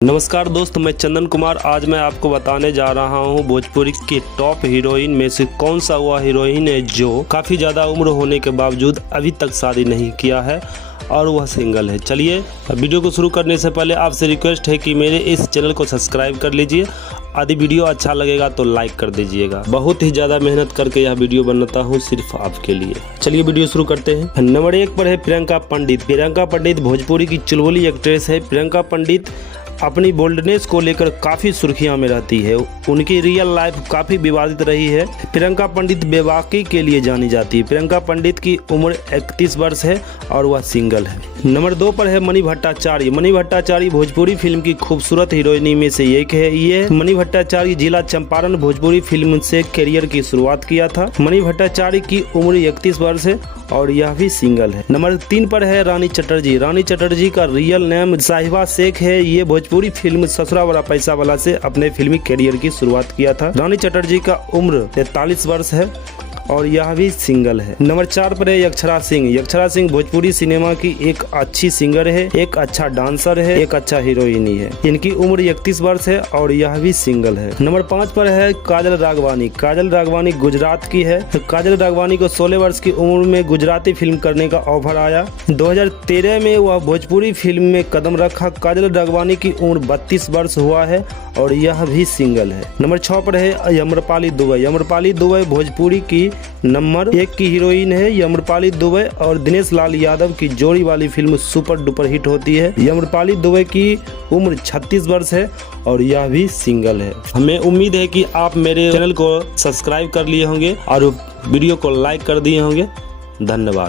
नमस्कार दोस्त, मैं चंदन कुमार। आज मैं आपको बताने जा रहा हूं भोजपुरी के टॉप हीरोइन में से कौन सा वह हीरोइन है जो काफ़ी ज़्यादा उम्र होने के बावजूद अभी तक शादी नहीं किया है और वह सिंगल है। चलिए वीडियो को शुरू करने से पहले आपसे रिक्वेस्ट है कि मेरे इस चैनल को सब्सक्राइब कर लीजिए। यदि वीडियो अच्छा लगेगा तो लाइक कर दीजिएगा। बहुत ही ज़्यादा मेहनत करके यह वीडियो बनाता हूँ सिर्फ आपके लिए। चलिए वीडियो शुरू करते हैं। नंबर 1 पर है प्रियंका पंडित। प्रियंका पंडित भोजपुरी की चुलबुली एक्ट्रेस है। प्रियंका पंडित अपनी बोल्डनेस को लेकर काफ़ी सुर्खियां में रहती है। उनकी रियल लाइफ काफ़ी विवादित रही है। प्रियंका पंडित बेबाकी के लिए जानी जाती है। प्रियंका पंडित की उम्र 31 वर्ष है और वह सिंगल है। नंबर 2 पर है मणि भट्टाचार्य। मणि भट्टाचार्य भोजपुरी फिल्म की खूबसूरत हीरोइनी में से एक है। ये मणि भट्टाचार्य जिला चंपारण भोजपुरी फिल्म से करियर की शुरुआत किया था। मणि भट्टाचार्य की उम्र 31 वर्ष है और यह भी सिंगल है। नंबर 3 पर है रानी चटर्जी। रानी चटर्जी का रियल नेम साहिबा शेख है। ये भोजपुरी फिल्म ससुरा वाला पैसा वाला से अपने फिल्मी करियर की शुरुआत किया था। रानी चटर्जी का उम्र 43 वर्ष है और यह भी सिंगल है। नंबर 4 पर है अक्षरा सिंह। अक्षरा सिंह भोजपुरी सिनेमा की एक अच्छी सिंगर है, एक अच्छा डांसर है, एक अच्छा हीरोइनी है। इनकी उम्र 31 वर्ष है और यह भी सिंगल है। नंबर 5 पर है काजल राघवानी। काजल राघवानी गुजरात की है। काजल राघवानी को 16 वर्ष की उम्र में गुजराती फिल्म करने का ऑफर आया। 2013 में वह भोजपुरी फिल्म में कदम रखा। काजल राघवानी की उम्र 32 वर्ष हुआ है और यह भी सिंगल है। नंबर 6 पर है अम्रपाली दुबे। अम्रपाली दुबे भोजपुरी की नंबर 1 की हीरोइन है। अम्रपाली दुबे और दिनेश लाल यादव की जोड़ी वाली फिल्म सुपर डुपर हिट होती है। अम्रपाली दुबे की उम्र 36 वर्ष है और यह भी सिंगल है। हमें उम्मीद है कि आप मेरे चैनल को सब्सक्राइब कर लिए होंगे और वीडियो को लाइक कर दिए होंगे। धन्यवाद।